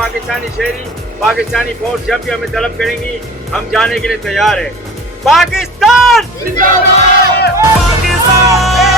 पाकिस्तानी शहरी, पाकिस्तानी फौज जब भी हमें तलब करेंगी हम जाने के लिए तैयार है। पाकिस्तान जिंदाबाद! पाकिस्तान